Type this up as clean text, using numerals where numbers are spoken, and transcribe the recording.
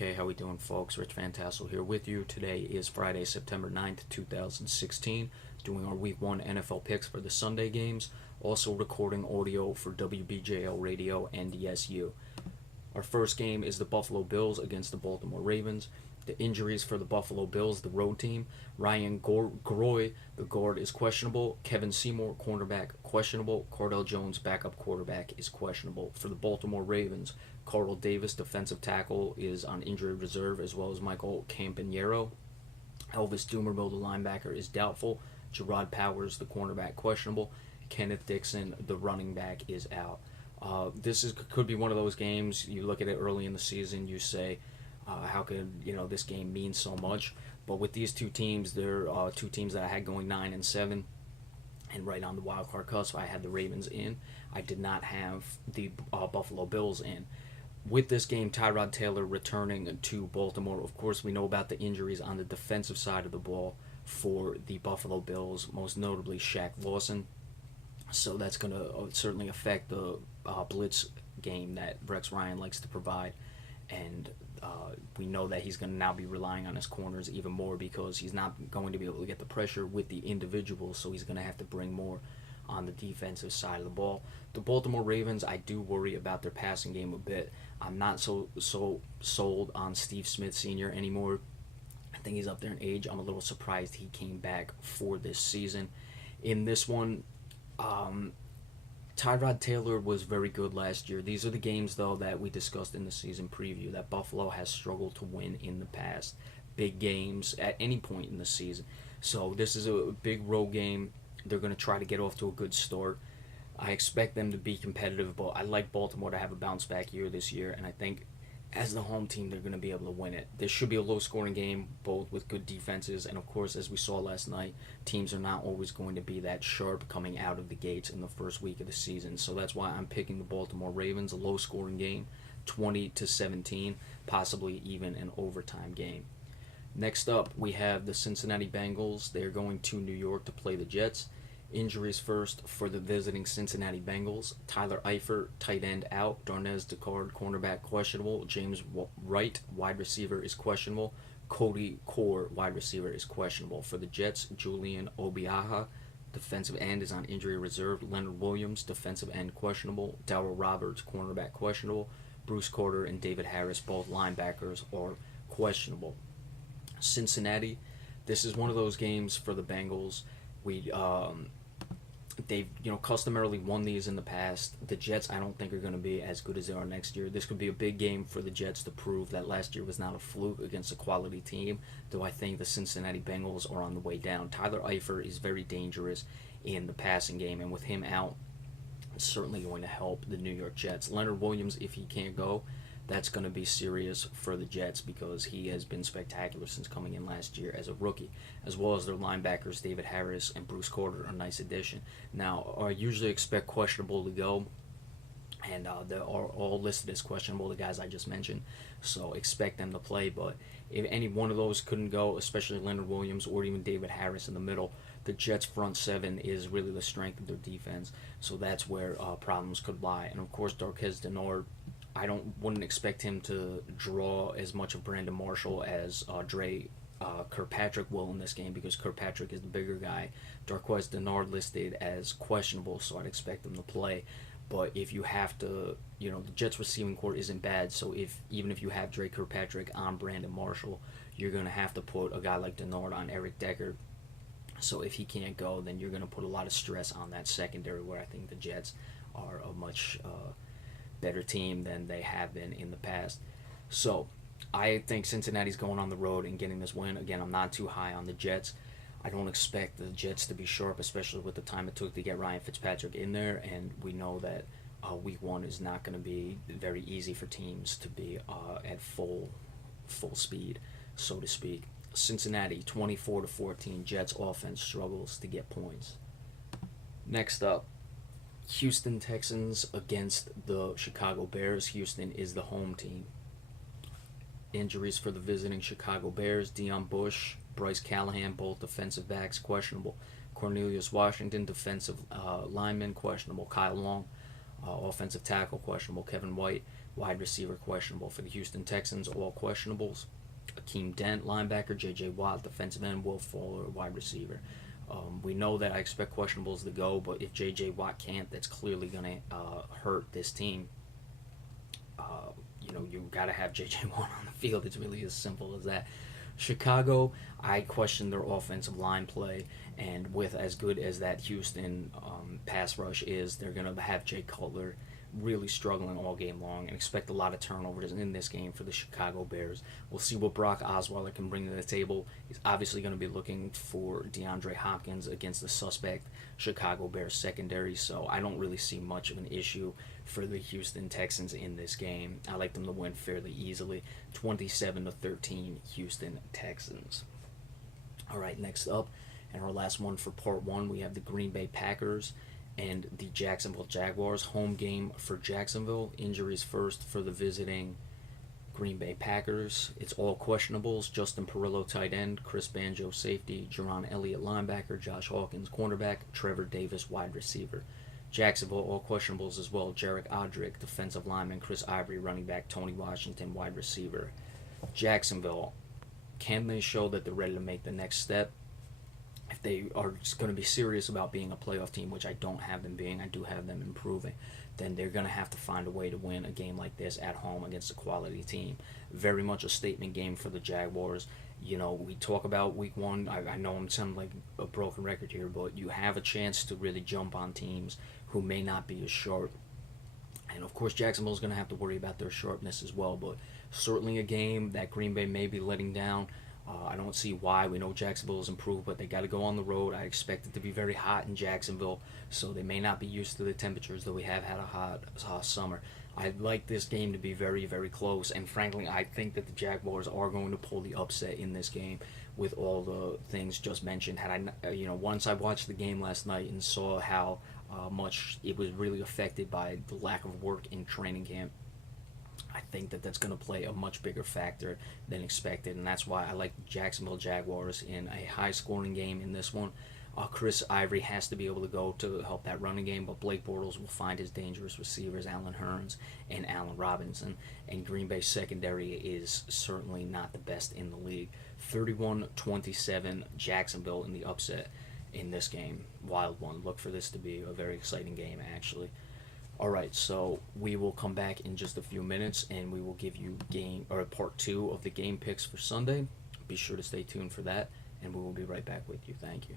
Okay, how we doing, folks? Rich Van Tassel here with you. Today is Friday, September 9th, 2016, doing our Week 1 NFL picks for the Sunday games, also recording audio for WBJL Radio and DSU. Our first game is the Buffalo Bills against the Baltimore Ravens. The injuries for the Buffalo Bills, the road team: Ryan Groy, the guard, is questionable. Kevin Seymour, cornerback, questionable. Cardell Jones, backup quarterback, is questionable. For the Baltimore Ravens, Carl Davis, defensive tackle, is on injury reserve, as well as Michael Campanero. Elvis Dumervil, the linebacker, is doubtful. Gerard Powers, the cornerback, questionable. Kenneth Dixon, the running back, is out. This could be one of those games. You look at it early in the season, you say, how could this game mean so much? But with these two teams, they're two teams that I had going 9-7, and right on the wild card cusp, I had the Ravens in. I did not have the Buffalo Bills in. With this game, Tyrod Taylor returning to Baltimore. Of course, we know about the injuries on the defensive side of the ball for the Buffalo Bills, most notably Shaq Lawson. So that's going to certainly affect the blitz game that Rex Ryan likes to provide. And we know that he's going to now be relying on his corners even more because he's not going to be able to get the pressure with the individuals, so he's going to have to bring more on the defensive side of the ball. The Baltimore Ravens, I do worry about their passing game a bit. I'm not so sold on Steve Smith Sr. anymore. I think he's up there in age. I'm a little surprised he came back for this season. In this one, Tyrod Taylor was very good last year. These are the games, though, that we discussed in the season preview that Buffalo has struggled to win in the past. Big games at any point in the season. So this is a big road game. They're going to try to get off to a good start. I expect them to be competitive, but I like Baltimore to have a bounce-back year this year, and I think as the home team, they're going to be able to win it. This should be a low-scoring game, both with good defenses, and of course, as we saw last night, teams are not always going to be that sharp coming out of the gates in the first week of the season. So that's why I'm picking the Baltimore Ravens, a low-scoring game, 20-17, possibly even an overtime game. Next up, we have the Cincinnati Bengals. They're going to New York to play the Jets. Injuries first for the visiting Cincinnati Bengals: Tyler Eifert, tight end, out. Darnez Descartes, cornerback, questionable. James Wright, wide receiver, is questionable. Cody Core, wide receiver, is questionable. For the Jets, Julian Obiaha, defensive end, is on injury reserve. Leonard Williams, defensive end, questionable. Darrell Roberts, cornerback, questionable. Bruce Carter and David Harris, both linebackers, are questionable. Cincinnati, this is one of those games for the Bengals. They've customarily won these in the past. The Jets, I don't think, are going to be as good as they are next year. This could be a big game for the Jets to prove that last year was not a fluke against a quality team, though I think the Cincinnati Bengals are on the way down. Tyler Eifert is very dangerous in the passing game, and with him out, it's certainly going to help the New York Jets. Leonard Williams, if he can't go, that's going to be serious for the Jets because he has been spectacular since coming in last year as a rookie, as well as their linebackers, David Harris and Bruce Carter, are a nice addition. Now, I usually expect questionable to go, and they are all listed as questionable, the guys I just mentioned, so expect them to play. But if any one of those couldn't go, especially Leonard Williams or even David Harris in the middle, the Jets' front seven is really the strength of their defense, so that's where problems could lie. And of course, Darqueze Dennard, I wouldn't expect him to draw as much of Brandon Marshall as Dre Kirkpatrick will in this game because Kirkpatrick is the bigger guy. Darqueze Dennard listed as questionable, so I'd expect him to play. But if you have to, the Jets receiving corps isn't bad, so even if you have Dre Kirkpatrick on Brandon Marshall, you're going to have to put a guy like Dennard on Eric Decker. So if he can't go, then you're going to put a lot of stress on that secondary, where I think the Jets are a much better team than they have been in the past. So I think Cincinnati's going on the road and getting this win. Again, I'm not too high on the Jets. I don't expect the Jets to be sharp, especially with the time it took to get Ryan Fitzpatrick in there, and we know that week one is not going to be very easy for teams to be at full speed, so to speak. Cincinnati 24-14. Jets offense struggles to get points. Next up, Houston Texans against the Chicago Bears. Houston is the home team. Injuries for the visiting Chicago Bears: Deion Bush, Bryce Callahan, both defensive backs, questionable. Cornelius Washington, defensive lineman, questionable. Kyle Long, offensive tackle, questionable. Kevin White, wide receiver questionable. For the Houston Texans, all questionables. Akeem Dent, linebacker, J.J. Watt, defensive end, Will Fuller, wide receiver. We know that I expect questionables to go, but if J.J. Watt can't, that's clearly going to hurt this team. You got to have J.J. Watt on the field. It's really as simple as that. Chicago, I question their offensive line play, and with as good as that Houston pass rush is, they're going to have Jay Cutler really struggling all game long, and expect a lot of turnovers in this game for the Chicago Bears. We'll see what Brock Osweiler can bring to the table. He's obviously going to be looking for DeAndre Hopkins against the suspect Chicago Bears secondary, so I don't really see much of an issue for the Houston Texans in this game. I like them to win fairly easily, 27-13 Houston Texans. All right, next up, and our last one for part one, we have the Green Bay Packers and the Jacksonville Jaguars. Home game for Jacksonville. Injuries first for the visiting Green Bay Packers. It's all questionables. Justin Perillo, tight end. Chris Banjo, safety. Jerron Elliott, linebacker. Josh Hawkins, cornerback. Trevor Davis, wide receiver. Jacksonville, all questionables as well. Jarek Odrick, defensive lineman. Chris Ivory, running back. Tony Washington, wide receiver. Jacksonville, can they show that they're ready to make the next step? If they are going to be serious about being a playoff team, which I don't have them being, I do have them improving, then they're going to have to find a way to win a game like this at home against a quality team. Very much a statement game for the Jaguars. We talk about week one. I know I'm sounding like a broken record here, but you have a chance to really jump on teams who may not be as sharp. And of course, Jacksonville's going to have to worry about their sharpness as well, but certainly a game that Green Bay may be letting down. I don't see why. We know Jacksonville is improved, but they got to go on the road. I expect it to be very hot in Jacksonville, so they may not be used to the temperatures, though we have had a hot summer. I'd like this game to be very, very close, and frankly, I think that the Jaguars are going to pull the upset in this game with all the things just mentioned. Had I, once I watched the game last night and saw how much it was really affected by the lack of work in training camp, I think that that's going to play a much bigger factor than expected, and that's why I like the Jacksonville Jaguars in a high-scoring game in this one. Chris Ivory has to be able to go to help that running game, but Blake Bortles will find his dangerous receivers, Allen Hurns and Allen Robinson, and Green Bay's secondary is certainly not the best in the league. 31-27 Jacksonville in the upset in this game. Wild one. Look for this to be a very exciting game, actually. Alright, so we will come back in just a few minutes and we will give you part 2 of the game picks for Sunday. Be sure to stay tuned for that, and we will be right back with you. Thank you.